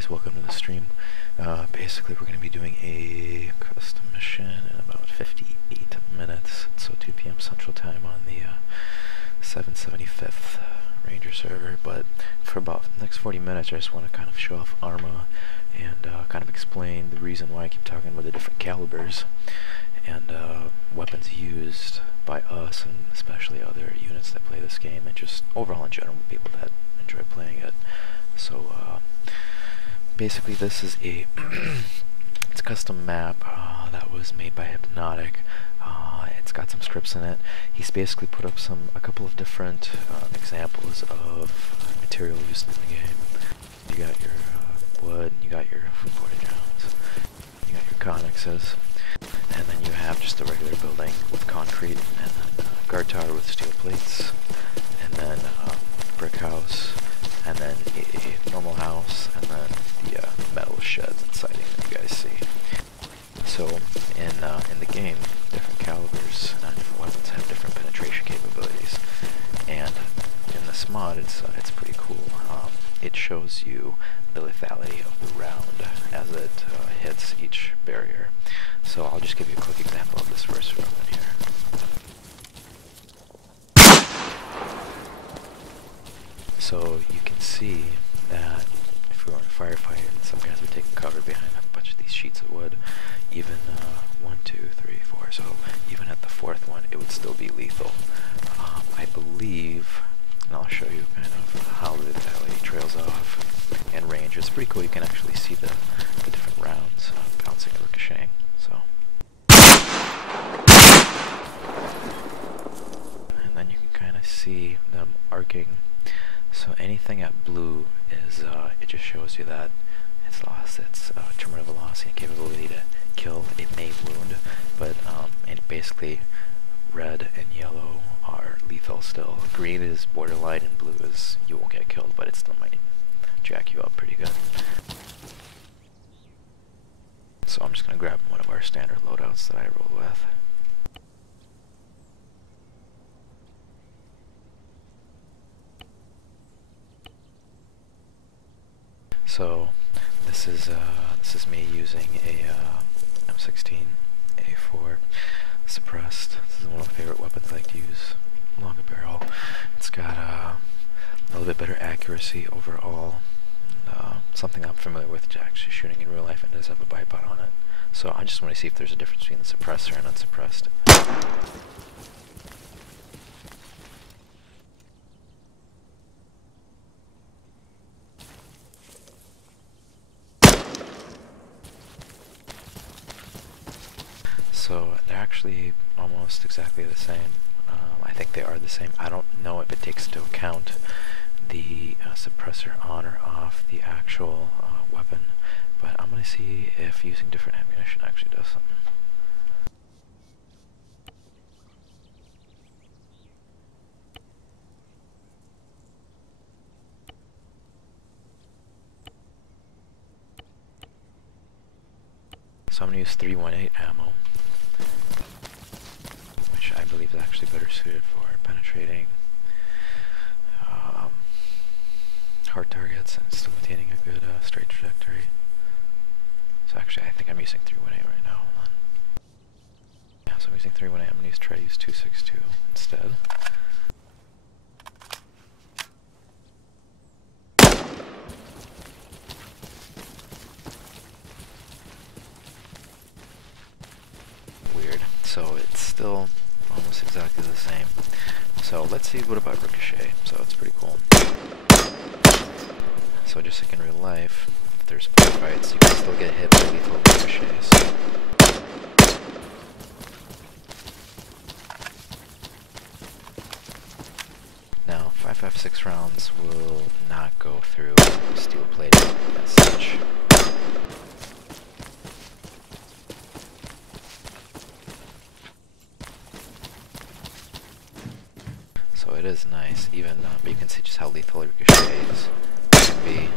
guys, welcome to the stream. Basically we're going to be doing a custom mission in about 58 minutes, so 2 p.m. Central Time on the 775th Ranger server. But for about the next 40 minutes I just want to kind of show off Arma and kind of explain the reason why I keep talking about the different calibers and weapons used by us and especially other units that play this game, and just overall in general people that enjoy playing it. So basically this is a it's a custom map that was made by Hypnotic. It's got some scripts in it. He's basically put up a couple of different examples of material used in the game. You got your wood, and you got your footboarded rounds, you got your connexes, and then you have just a regular building with concrete, and then a guard tower with steel plates, and then brick house, and then a normal house, and then the metal sheds and siding that you guys see. So in the game, different calibers and different weapons have different penetration capabilities, and in this mod it's pretty cool. It shows you the lethality of the round as it hits each barrier. So I'll just give you a quick example of this first weapon here. So you can see that if we were in a firefight and some guys were taking cover behind a bunch of these sheets of wood, even 1, 2, 3, 4, so even at the fourth one it would still be lethal. I believe, and I'll show you kind of how the lethality trails off and range. It's pretty cool. You can actually see the different rounds bouncing and ricocheting. So, and then you can kind of see them arcing. So anything at blue is, it just shows you that it's lost its terminal velocity and capability to kill a main wound, but and basically red and yellow are lethal still. Green is borderline and blue is you won't get killed, but it still might jack you up pretty good. So I'm just going to grab one of our standard loadouts that I roll with. So this is me using a M16A4 suppressed. This is one of my favorite weapons I like to use. Longer barrel. It's got a little bit better accuracy overall. Something I'm familiar with actually shooting in real life, and does have a bipod on it. So I just want to see if there's a difference between the suppressor and unsuppressed. So they're actually almost exactly the same. I think they are the same. I don't know if it takes into account the suppressor on or off the actual weapon, but I'm going to see if using different ammunition actually does something. So I'm going to use 318 ammo, which I believe is actually better suited for penetrating hard targets and still maintaining a good straight trajectory. So actually I think I'm using 318 right now. Hold on. Yeah, so I'm using 318. I'm going to try to use 262 instead. Weird. So it's still almost exactly the same. So let's see what about ricochet. So it's pretty cool. So just like in real life, if there's firefights, you can still get hit by lethal ricochets. Now 5.56 rounds will not go through steel plating as such. So it is nice, even but you can see just how lethal ricochets can be.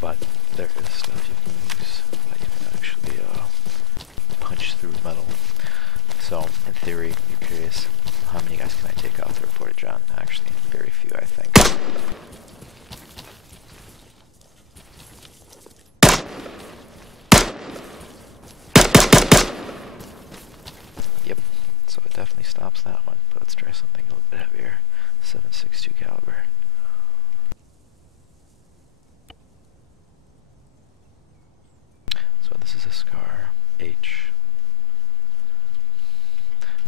But there is stuff you can use that you can actually punch through metal. So in theory, you're curious How many guys can I take out the reported John? Actually, very few, I think. Yep, so it definitely stops that one, but let's try something a little bit heavier. 7.62 caliber. So this is a Scar H.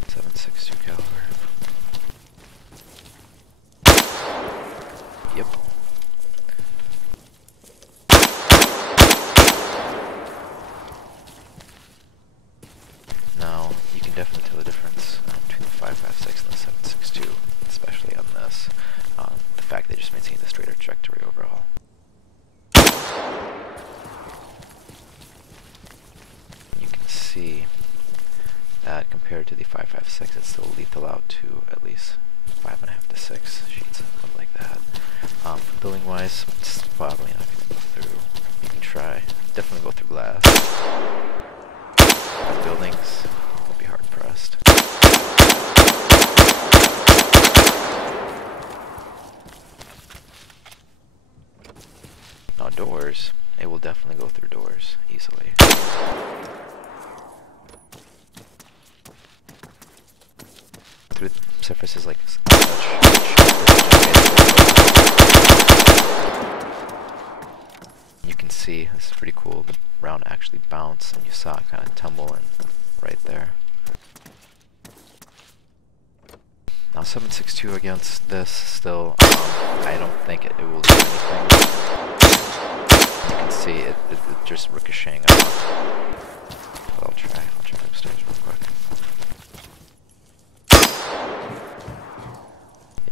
7.62 caliber. Yep. Now, you can definitely tell the difference between the 5.56 and the 7.62, especially on this. The fact that it just maintains a straighter trajectory overall. You can see that compared to the 5.56, it's still lethal out to at least 5.5 to 6 sheets, something like that. Building wise, it's probably not going to go through. You can try, definitely go through glass. Buildings, will be hard pressed. Now doors, it will definitely go through doors easily. Through surfaces like such. You can see, this is pretty cool, the round actually bounced and you saw it kind of tumble in right there. Now 7.62 against this still, I don't think it will do anything. You can see it just ricocheting off. But I'll try upstairs real quick.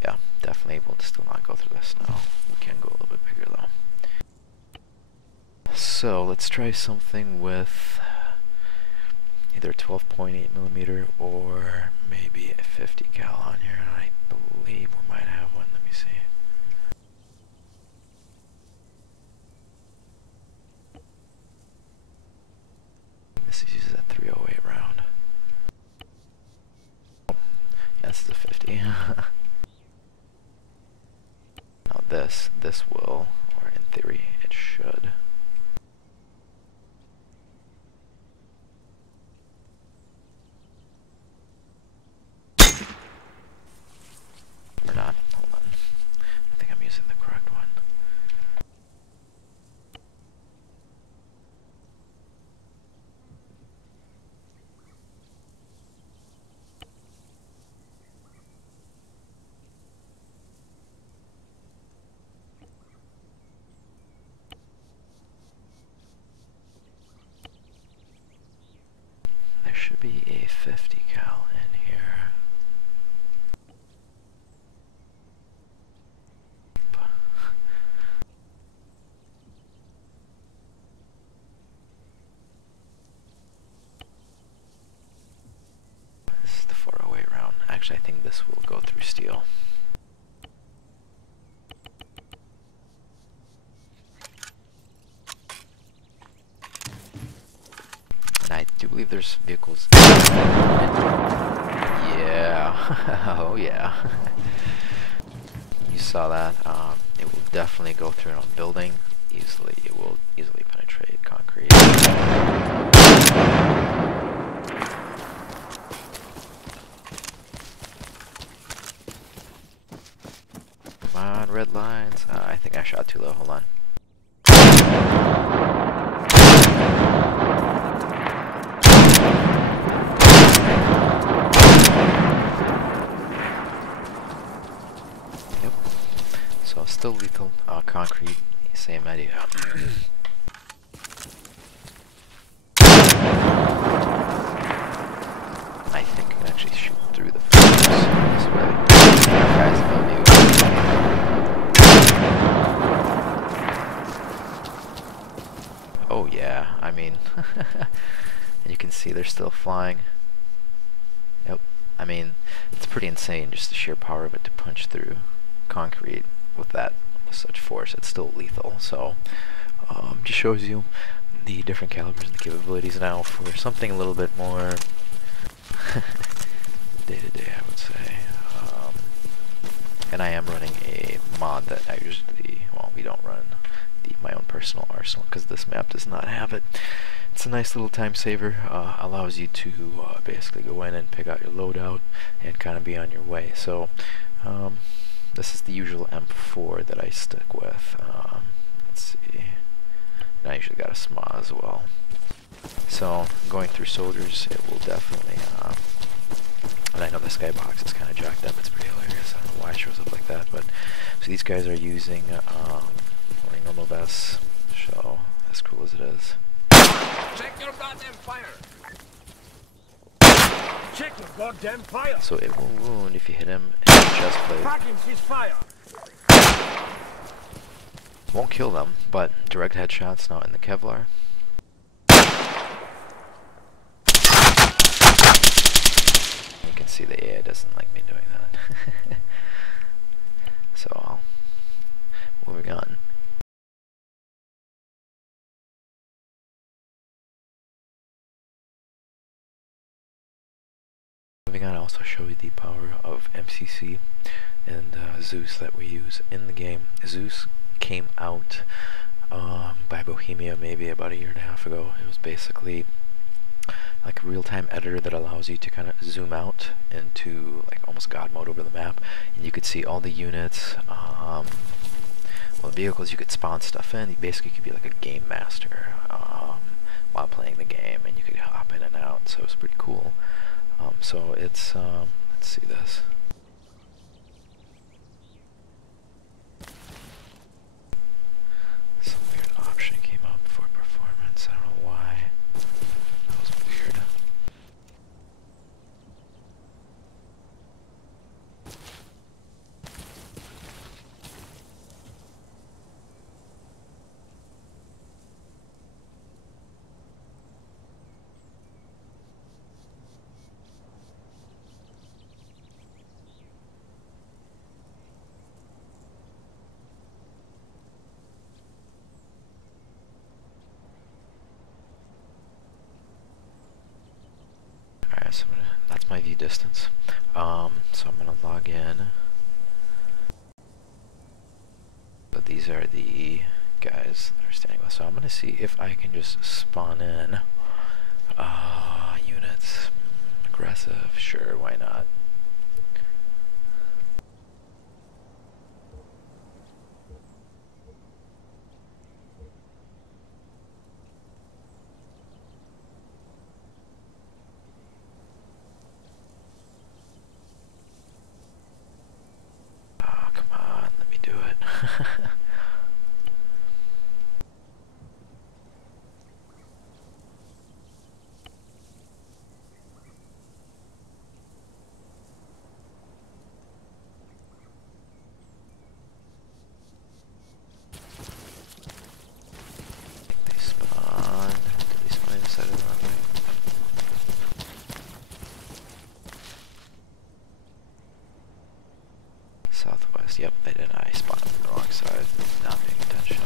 Yeah, definitely able to still not go through this now. We can go a little bit bigger though. So let's try something with either 12.8mm or maybe a 50 cal on here, and I believe we might have one. Let me see. This uses a 308 round. Yeah, this is a 50. Now this will, or in theory, it should. Or not. Hold on. I think I'm using the correct one. There should be a 50 cal in here. This is the 408 round. Actually, I think this will go through steel. And I do believe there's vehicles. Yeah. Oh yeah. You saw that. It will definitely go through a building easily. It will easily penetrate concrete. Come on, red lines. I think I shot too low. Hold on. Yep. So still lethal. Concrete. Same idea. I think I can actually shoot through the flames this way. Guys, no view. Oh yeah, I mean, and you can see they're still flying. Yep, I mean, it's pretty insane just the sheer power of it to punch through concrete with that, with such force. It's still lethal, so just shows you the different calibers and the capabilities now for something a little bit more day-to-day, I would say. and I am running a mod that I usually, well, we don't run my own personal arsenal because this map does not have it. It's a nice little time saver, allows you to basically go in and pick out your loadout and kind of be on your way. So this is the usual M4 that I stick with. Let's see, and I usually got a SMA as well. So going through soldiers, it will definitely, and I know the skybox is kind of jacked up, it's pretty hilarious, I don't know why it shows up like that, but so these guys are using only normal vests, so as cool as it is. Check your goddamn fire! Check your goddamn fire! So it will wound if you hit him in the chest plate. Fucking his fire! Won't kill them, but direct headshots not in the Kevlar. You can see the AI doesn't like me doing that. So, moving on. Moving on, I'll also show you the power of MCC and Zeus that we use in the game. Zeus came out by Bohemia maybe about 1.5 years ago. It was basically like a real-time editor that allows you to kind of zoom out into like almost God mode over the map, and you could see all the units, well, the vehicles you could spawn stuff in. You basically could be like a game master while playing the game, and you could hop in and out, so it was pretty cool. So it's, let's see this. Some weird option came up for performance, I don't know why. That was weird. Alright, so that's my view distance. So I'm gonna log in. So these are the guys that are standing by. So I'm gonna see if I can just spawn in units. Aggressive, sure, why not? Oh, come on, let me do it. They spawn. Did they spawn inside of the runway? Southwest, yep, they did. I spawned on the wrong side, not paying attention.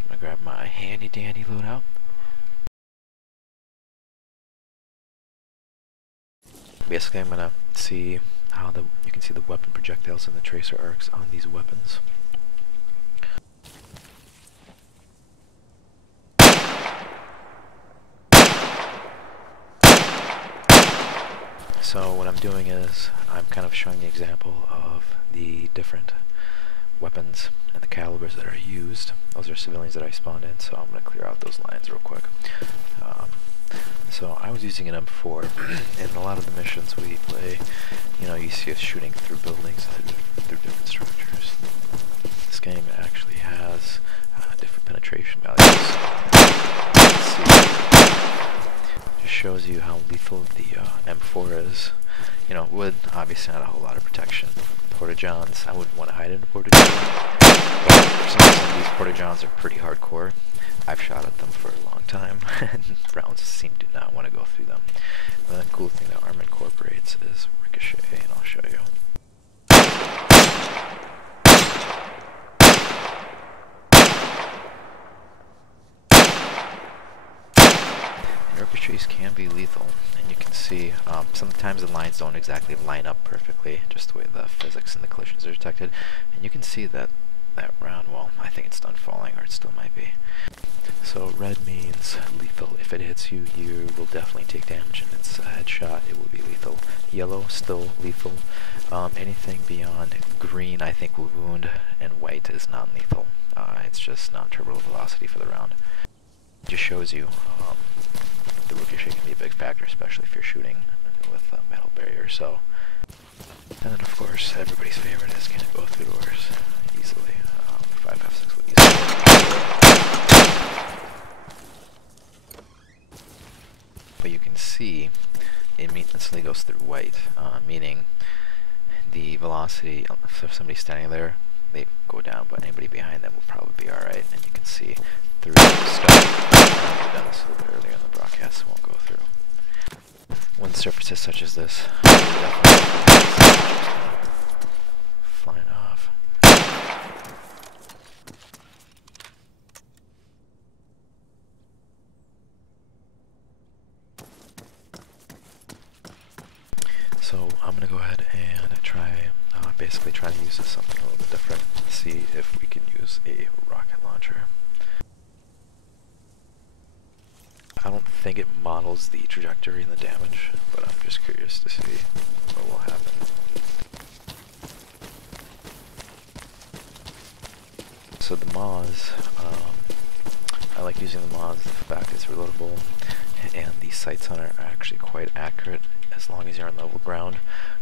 I'm gonna grab my handy dandy loadout. Basically, I'm gonna see how you can see the weapon projectiles and the tracer arcs on these weapons. So what I'm doing is I'm kind of showing the example of the different weapons and the calibers that are used. Those are civilians that I spawned in, so I'm going to clear out those lines real quick. So I was using an M4. In a lot of the missions we play, you know, you see us shooting through buildings, through different structures. This game actually has different penetration values. Let's see. Just shows you how lethal the M4 is. You know, wood, obviously not a whole lot of protection. Porta-Johns, I wouldn't want to hide in a Porta-John, but for some reason these Porta-Johns are pretty hardcore. I've shot at them for a long time, and rounds seem to not want to go through them. And the cool thing that Arma incorporates is ricochet, and I'll show you. Rocket trees can be lethal, and you can see sometimes the lines don't exactly line up perfectly, just the way the physics and the collisions are detected. And you can see that that round, well, I think it's done falling, or it still might be. So red means lethal. If it hits you, you will definitely take damage, and it's a headshot, it will be lethal. Yellow, still lethal. Anything beyond green, I think, will wound, and white is non-lethal. It's just non-terminal velocity for the round. It just shows you the ricochet can be a big factor, especially if you're shooting with a metal barrier. So, and then of course, everybody's favorite is can it go through doors easily. 5.56 would easily. But you can see it instantly goes through white, meaning the velocity. If somebody's standing there, they go down, but anybody behind them will probably be alright. And you can see through stuff. I've done this a little bit earlier in the broadcast, so won't go through. When surfaces such as this, flying off. So I'm gonna go ahead and basically try to use something a little bit different. See if we can use a rocket launcher. I don't think it models the trajectory and the damage, but I'm just curious to see what will happen. So the Moz, I like using the Moz, the fact it's reloadable, and the sights on it are actually quite accurate as long as you're on level ground.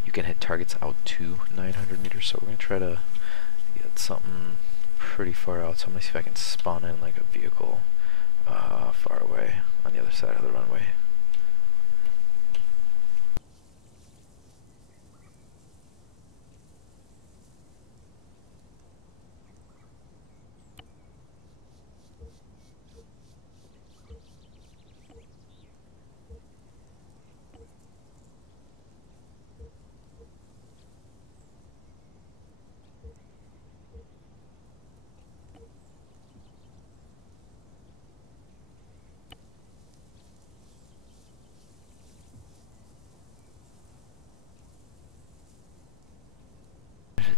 You can hit targets out to 900 meters, so we're going to try to get something pretty far out. So I'm going to see if I can spawn in like a vehicle far away on the other side of the runway.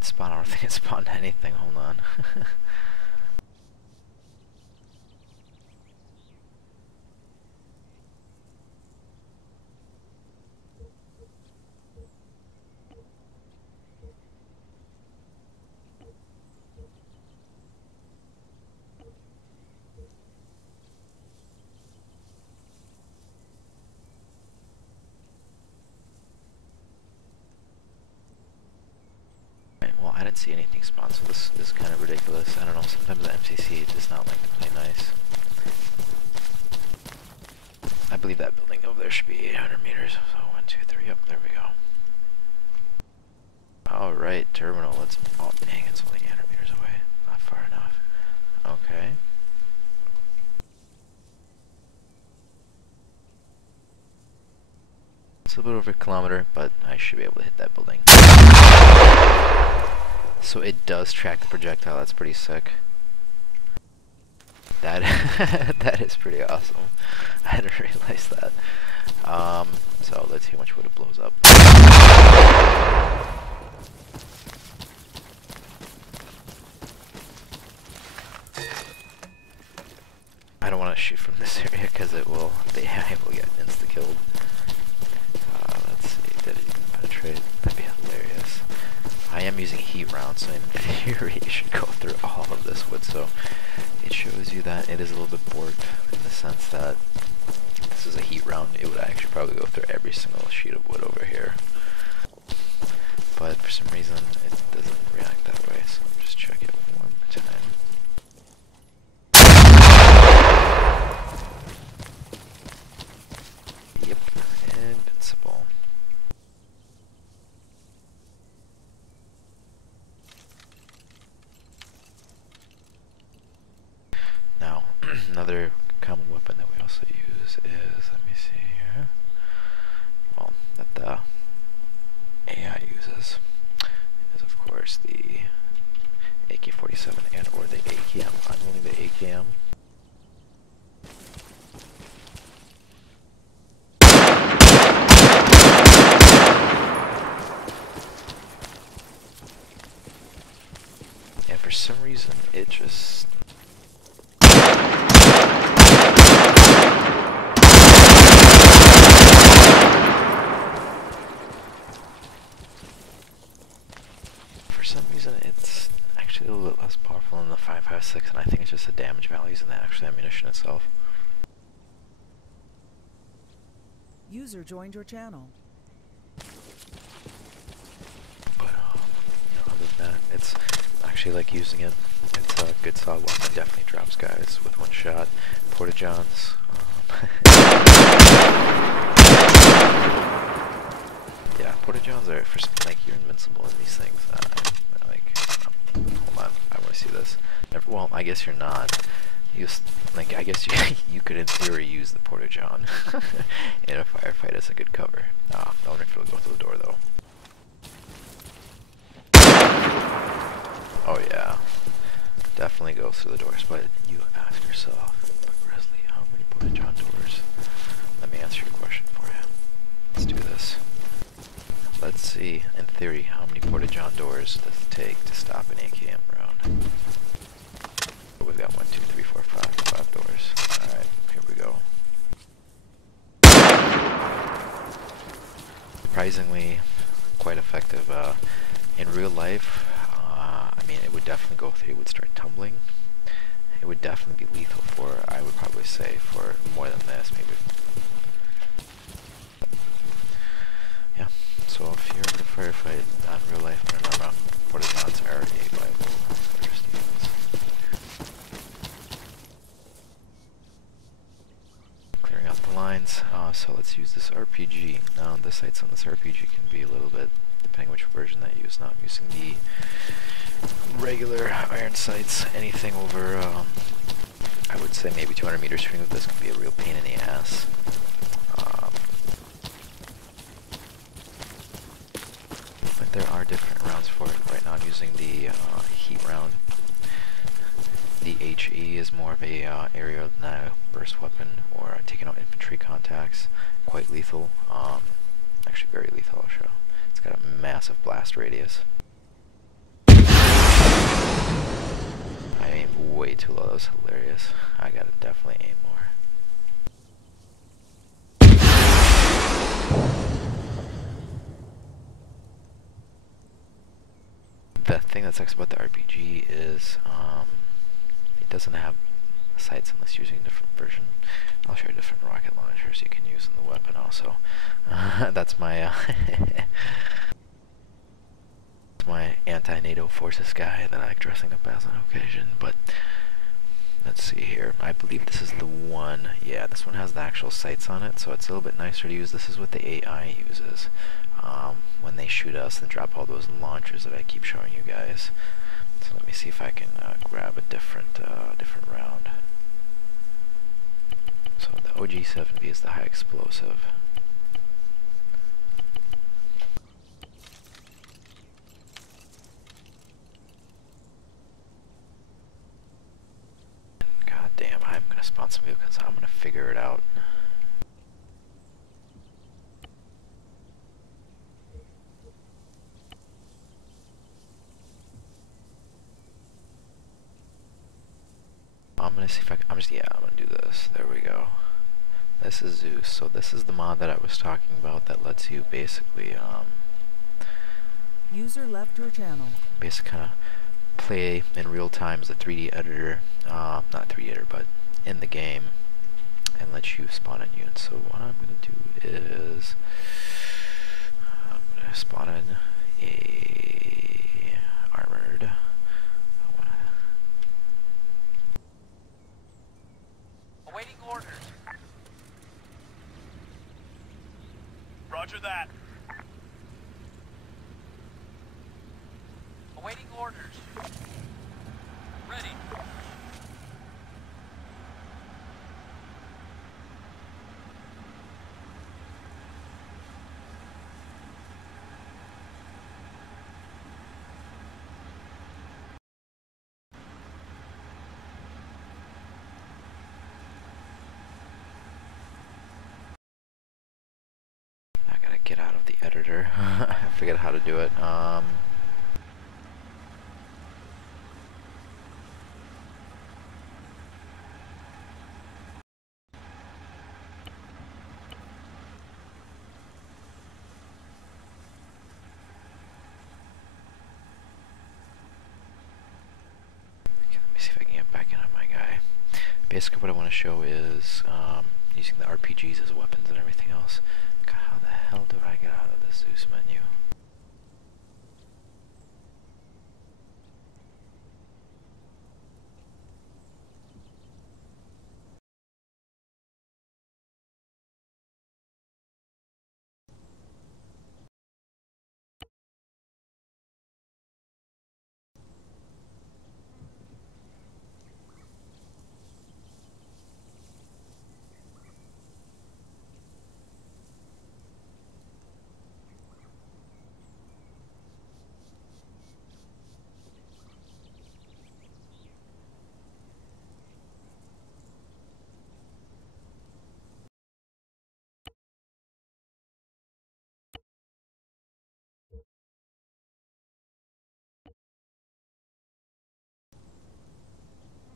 Spawn, I don't think it spawned anything, hold on. Well, I didn't see anything spawn, so this is kind of ridiculous. I don't know, sometimes the MCC does not like to play nice. I believe that building over there should be 800 meters. So 1, 2, 3, yep, there we go. Alright, terminal, let's, oh dang, it's only 800 meters away. Not far enough. Okay. It's a little over a kilometer, but I should be able to hit that building. So it does track the projectile, that's pretty sick. That that is pretty awesome. I didn't realize that. So let's see how much wood it blows up. I don't want to shoot from this area because it will get insta-killed. Let's see, did it even penetrate? That'd be hilarious. I am using heat rounds, so in theory it should go through all of this wood, so it shows you that it is a little bit borked in the sense that this is a heat round. It would actually probably go through every single sheet of wood over here. But for some reason it doesn't react that way, so I'll just check it one more time. Yep, invincible. Now, another common weapon that we also use is, let me see here, well, that the AI uses is of course the AK-47 and or the AKM. I'm running the AKM. reason, it just... For some reason, it's actually a little bit less powerful than the 5.56, and I think it's just the damage values and the actual ammunition itself. User joined your channel. But, other than that, it's actually like using it. It's a good solid weapon. Definitely drops guys with one shot. Porta-Johns. Yeah, Porta-Johns are, for like, you're invincible in these things. Hold on, I want to see this. Well, I guess you're not. Like, I guess you could in theory use the Porta-John in a firefight as a good cover. I wonder if it'll go through the door though. Oh yeah, definitely goes through the doors. But you ask yourself, but Grizzly, how many Porta-John doors? Let me answer your question for you. Let's do this. Let's see, in theory, how many Porta-John doors does it take to stop an AKM round? We've got 1, 2, 3, 4, 5 doors. Alright, here we go. Surprisingly, quite effective. In real life, I mean, it would definitely go through, it would start tumbling. It would definitely be lethal for, I would probably say, for more than this, maybe. Yeah, so if you're in a firefight in real life, remember, Porta-Johns are a viable first defense. Clearing out the lines, so let's use this RPG. Now, the sights on this RPG can be a little bit, depending which version that you use. Now, I'm using the regular iron sights. Anything over, I would say maybe 200 meters shooting with this can be a real pain in the ass. But there are different rounds for it. Right now I'm using the heat round. The HE is more of a area now burst weapon or taking out infantry contacts. Quite lethal. Actually very lethal, I'll show. It's got a massive blast radius. I aimed way too low, that was hilarious. I gotta definitely aim more. The thing that sucks about the RPG is it doesn't have sights unless you're using a different version. I'll show you different rocket launchers you can use in the weapon also. That's my my anti-NATO forces guy that I like dressing up as on occasion. But let's see here. I believe this is the one. Yeah, this one has the actual sights on it, so it's a little bit nicer to use. This is what the AI uses when they shoot us and drop all those launchers that I keep showing you guys. So let me see if I can grab a different round. So the OG-7B is the high explosive. God damn, I'm gonna spawn some vehicles. I'm gonna figure it out. I'm gonna see if I can, I'm gonna do this. There we go. This is Zeus. So this is the mod that I was talking about that lets you basically, User left your channel. basically kind of play in real time as a 3D editor, not 3D editor, but in the game, and let you spawn in units. So what I'm gonna do is, I'm gonna spawn in a armored. Awaiting orders. Roger that. Awaiting orders. Ready. Get out of the editor. I forget how to do it. Basically what I want to show is using the RPGs as weapons and everything else. God, how the hell do I get out of the Zeus menu?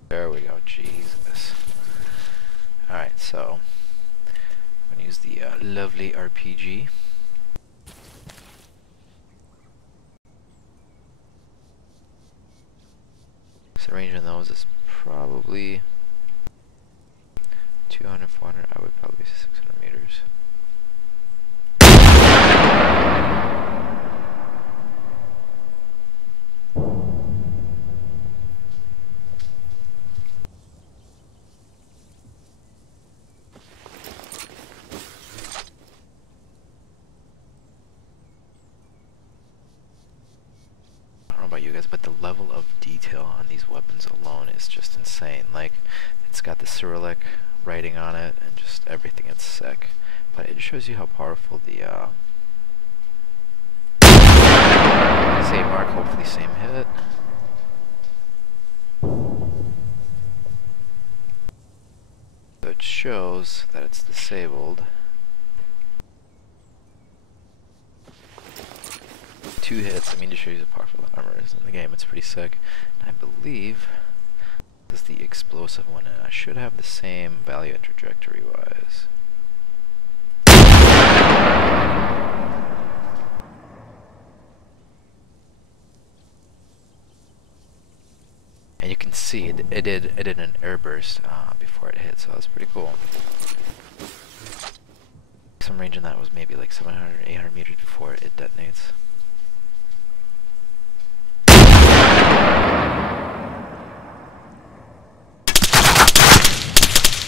There we go, Jesus. Alright, so I'm gonna use the lovely RPG. So range on those is probably 200, 400, I would probably say 600 meters. I don't know about you guys, but the level of detail on these weapons alone is just insane. Like, it's got the Cyrillic writing on it and just everything. It's sick. But it shows you how powerful the save mark, hopefully same hit. So it shows that it's disabled. 2 hits, I mean, to show you how powerful the armor is in the game. It's pretty sick. And I believe this is the explosive one, and I should have the same value and trajectory wise. And you can see it did an airburst before it hit, so that's pretty cool. Some range in that was maybe like 700, 800 meters before it detonates.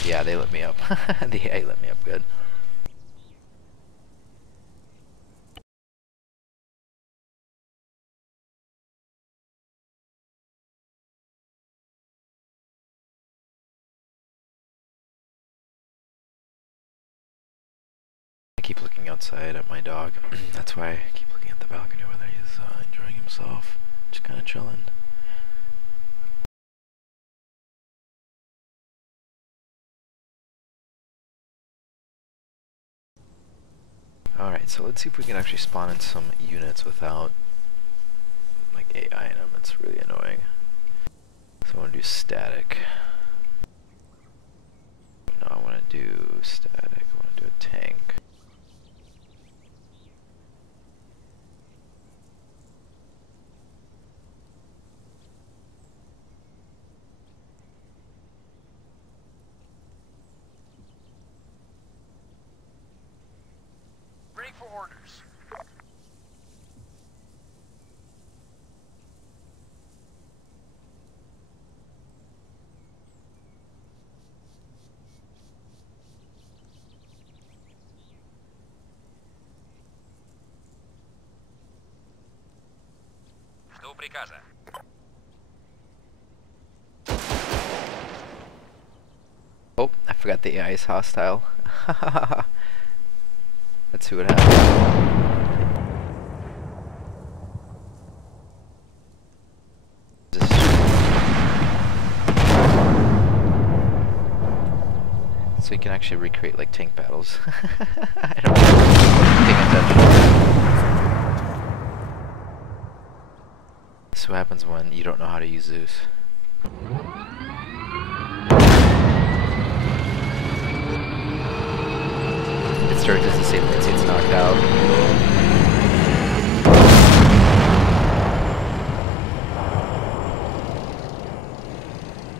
Yeah, they lit me up. The AI lit me up good. I keep looking outside at my dog. That's why I keep looking at the balcony whether he's enjoying himself. Just kind of chilling. Alright, so let's see if we can actually spawn in some units without like AI in them. It's really annoying. So I want to do static. No, I want to do static. I want to do a tank. Ready for orders. Жду приказа. Oh, I forgot the AI is hostile. Let's see what happens. So you can actually recreate like tank battles. I don't know. Paying attention. This is what happens when you don't know how to use Zeus. It starts as disabled once it's knocked out.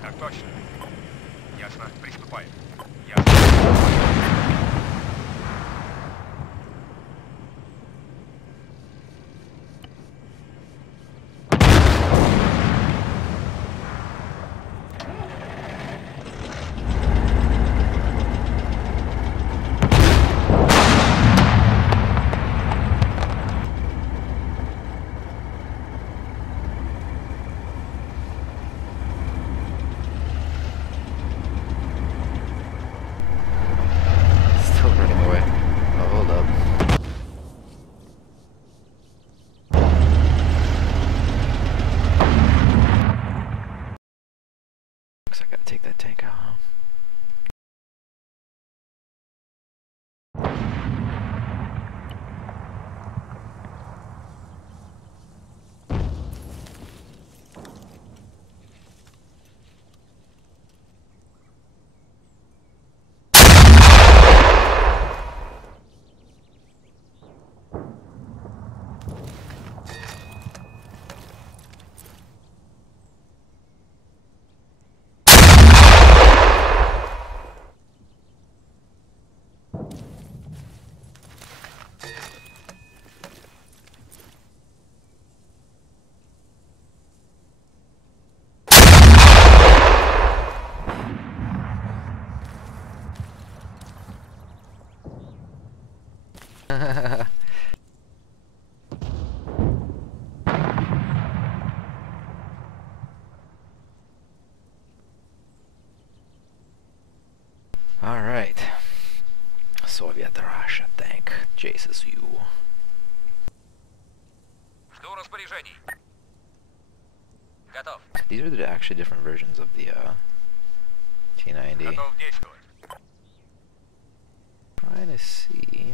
Так точно. Ясно. Alright. Soviet Russia tank chases you. Жду распоряжений. Готов. These are the actually different versions of the T90. Готов действовать. Trying to see.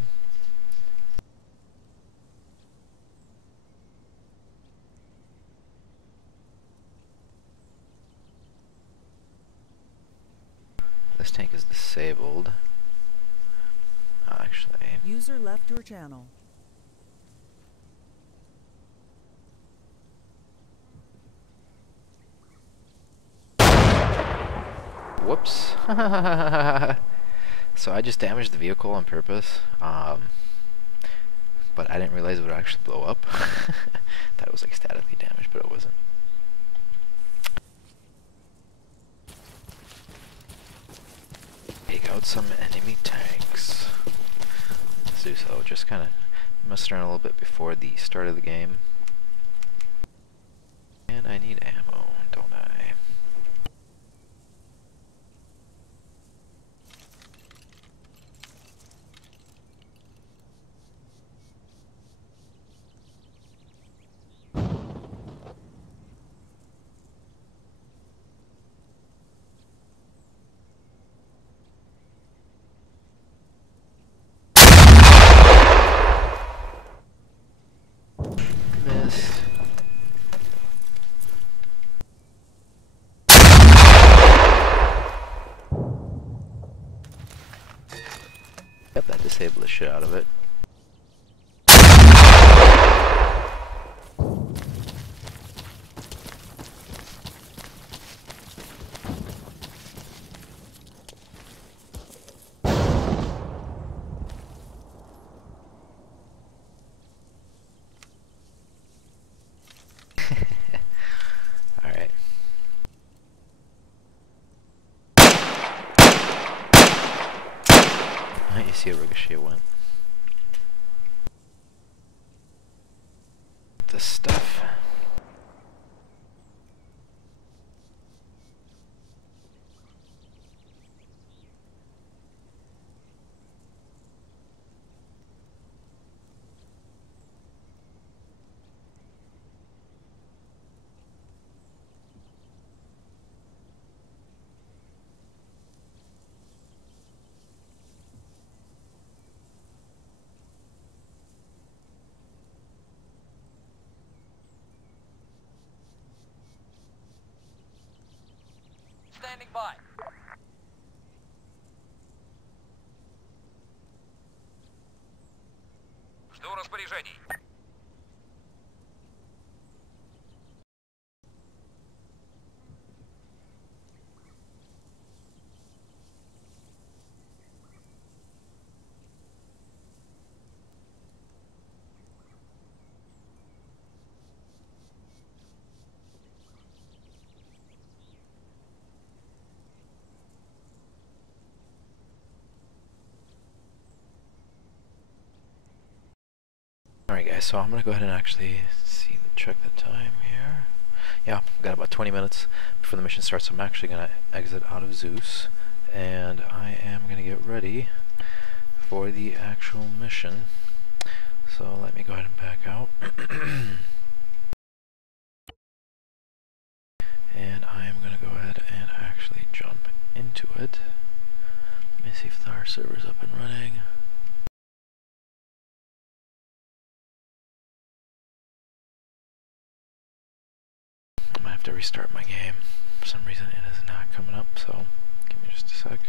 This tank is disabled. Actually. User left your channel. Whoops. So I just damaged the vehicle on purpose. But I didn't realize it would actually blow up. Thought it was like statically damaged, but it wasn't. Take out some enemy tanks. Let's do so. Just kind of messed around a little bit before the start of the game. And I need ammo, don't I? Missed. Yep, that disabled the shit out of it. Alright. You see a ricochet went. The stuff. Standing by. Жду распоряжений. Alright guys, so I'm gonna go ahead and actually check the time here. Yeah, we've got about 20 minutes before the mission starts. So I'm actually gonna exit out of Zeus and I am gonna get ready for the actual mission. So let me go ahead and back out. And I am gonna go ahead and actually jump into it. Let me see if our server's up and running. I might have to restart my game. For some reason it is not coming up, so give me just a sec.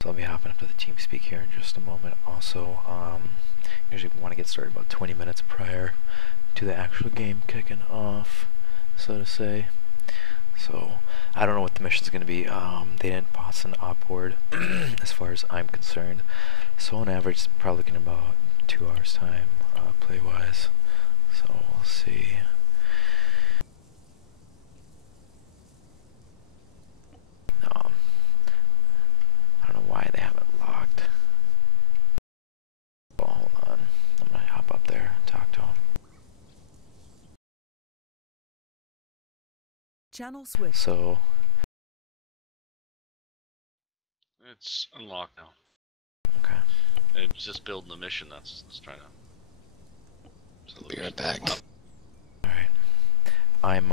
So I'll be hopping up to the TeamSpeak here in just a moment. Also, usually want to get started about 20 minutes prior to the actual game kicking off, so to say. So I don't know what the mission's gonna be. They didn't pass an op board as far as I'm concerned. So on average, it's probably looking about 2 hours time, play wise. So we'll see. I don't know why they haven't logged. Oh, hold on. I'm gonna hop up there and talk to them. Channel switch. So It's unlocked now. okay. It was just building the mission. That's trying to. Be right back. Alright. I'm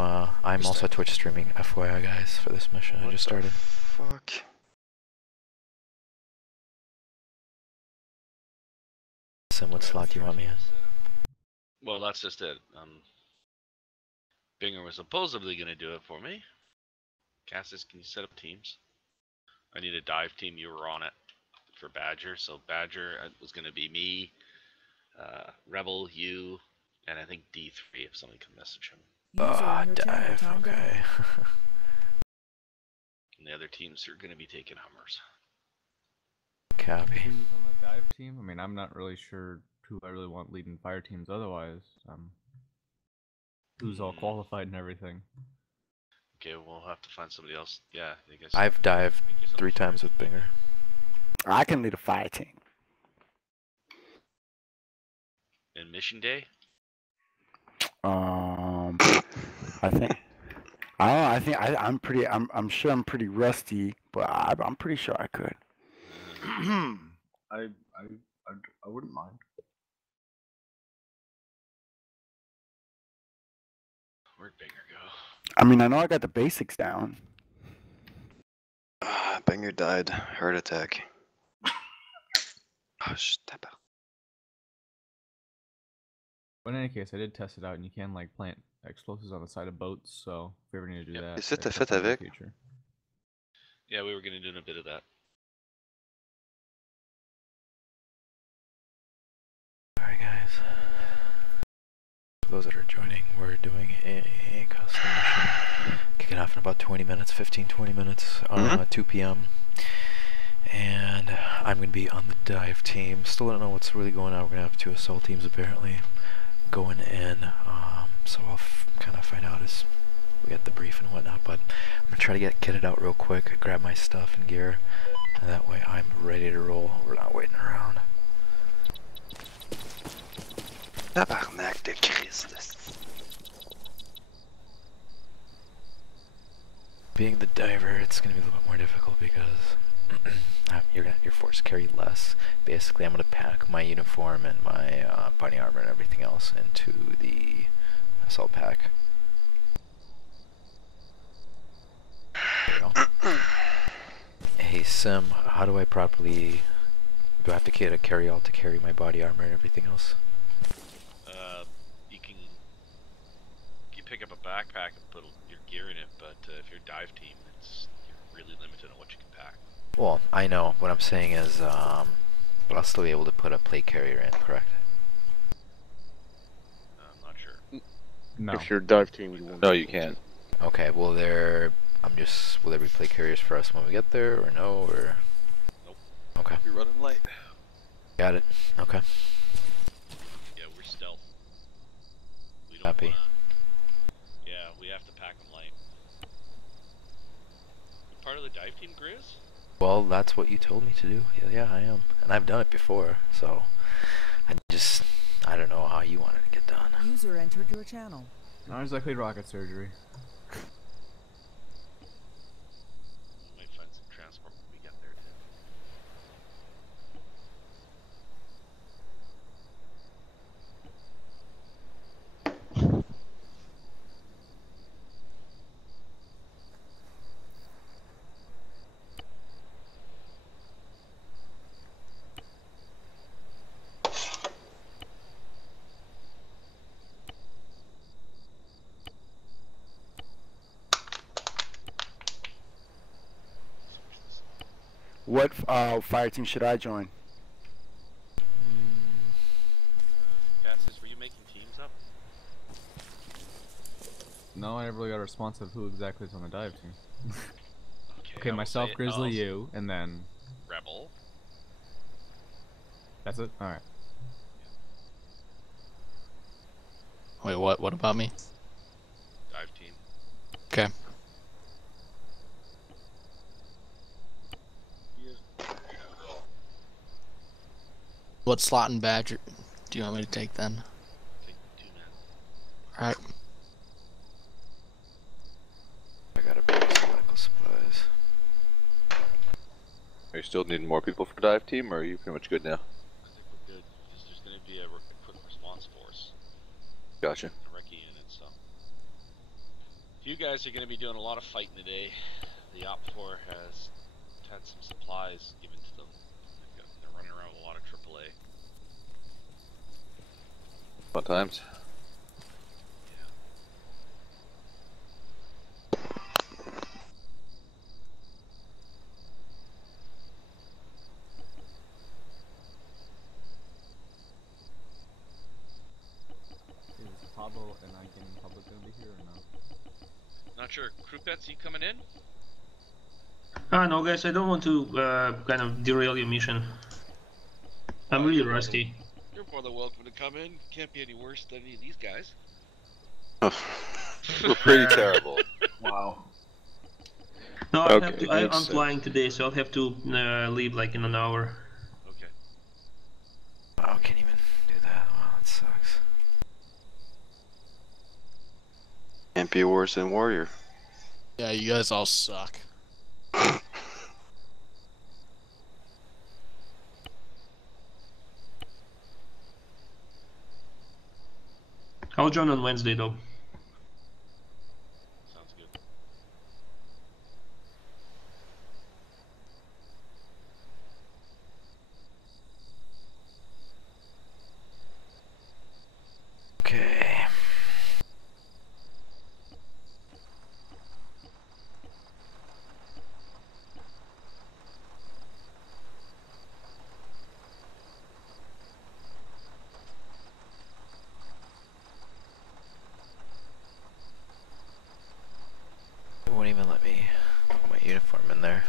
also Twitch streaming, FYI guys, for this mission I just started. Fuck. Sim, what slot do you want me in? Well, that's just it. Binger was supposedly going to do it for me. Cassis, can you set up teams? I need a dive team. You were on it for Badger. So Badger was going to be me, Rebel, you, and I think D3 if somebody can message him. Dive, okay. And the other teams are going to be taking Hummers. Copy. Who's on the dive team? I mean, I'm not really sure who I really want leading fire teams otherwise. Who's all qualified and everything. Okay, we'll have to find somebody else. Yeah, I guess. I've dived 3 times with Binger. I can lead a fire team. In mission day? I think. I don't know. I think I'm pretty. I'm sure I'm pretty rusty, but I'm pretty sure I could. I wouldn't mind. Where'd Binger go? I mean, I know I got the basics down. Banger died. Heart attack. Oh, step out. But in any case, I did test it out, and you can like plant explosives on the side of boats. So if you ever need to do that, Is it the it's fit something in the avec? future. Yeah, we were going to do a bit of that. Alright guys. For those that are joining, we're doing a custom mission. Kicking off in about 20 minutes, 15-20 minutes, 2 p.m. And I'm going to be on the dive team. Still don't know what's really going on. We're going to have 2 assault teams apparently going in. So I'll kind of find out as we get the brief and whatnot. But I'm going to try to get kitted out real quick, grab my stuff and gear. And that way I'm ready to roll. We're not waiting around. Tabarnak de Christ. Being the diver, it's going to be a little bit more difficult because you're forced to carry less. Basically, I'm going to pack my uniform and my body armor and everything else into the assault pack. There you go. Hey Sim, how do I properly... Do I have to get a carry-all to carry my body armor and everything else? You pick up a backpack and put your gear in it, but if you're dive team, you're really limited on what you can pack. Well, I know. What I'm saying is, but I'll still be able to put a plate carrier in, correct? I'm not sure. No. If you're dive team, you won't. No, you can't. Okay, will there be plate carriers for us when we get there, or no, or? Nope. Okay. You're running light. Got it. Okay. Yeah, we're stealth. We don't Copy. Yeah, we have to pack them light. You part of the dive team, Grizz? Well, that's what you told me to do. Yeah, I am, and I've done it before. So, I don't know how you want it to get done. User entered your channel. Not exactly rocket surgery. We might find some transport when we get there too. What fire team should I join? Cassis, were you making teams up? No, I never really got a response of who exactly is on the dive team. Okay, I will myself, say it. Grizzly, I'll- you, and then Rebel. that's it. All right. Wait, what? What about me? Dive team. Okay. What slot and badge do you want me to take then? Take 2 men. Alright. I gotta bring some medical supplies. Are you still needing more people for dive team, or are you pretty much good now? I think we're good. Because there's going to be a quick response force. Gotcha. A recce unit, so. You guys are going to be doing a lot of fighting today. The Op 4 has had some supplies given to them. They're running around with a lot of AAA. Fun times. Is Pablo and I in public gonna be here or no? Not sure. Crew pets, you coming in? No, guys, I don't want to kind of derail your mission. I'm really rusty. You're more than welcome to come in. Can't be any worse than any of these guys. We're pretty terrible. Wow. No, I Okay, have to. makes I'm sense. flying today, so I'll have to leave like in an hour. Okay. Oh, can't even do that. Wow, that sucks. Can't be worse than Warrior. Yeah, you guys all suck. I'll join on Wednesday though. Sounds good. Okay. It won't even let me put my uniform in there.